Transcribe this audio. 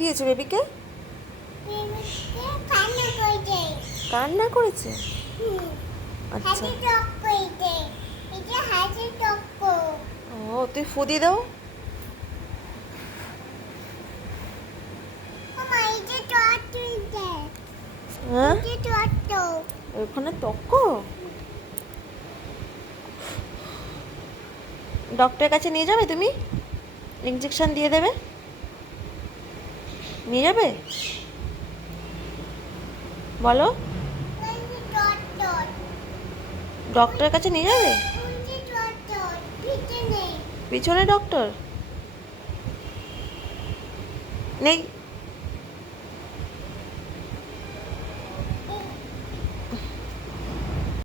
দিয়েছো বেবিকে? কান্না করেছে? আচ্ছা। ও তুই ফু দিয়ে দাও। হ্যাঁ ওখানে তক্ক। ডক্টরের কাছে নিয়ে যাবে তুমি? ইঞ্জেকশন দিয়ে দেবে, নিয়ে যাবে? বলো, ডক্টরের কাছে নিয়ে যাবে? পিছনে ডক্টর নেই।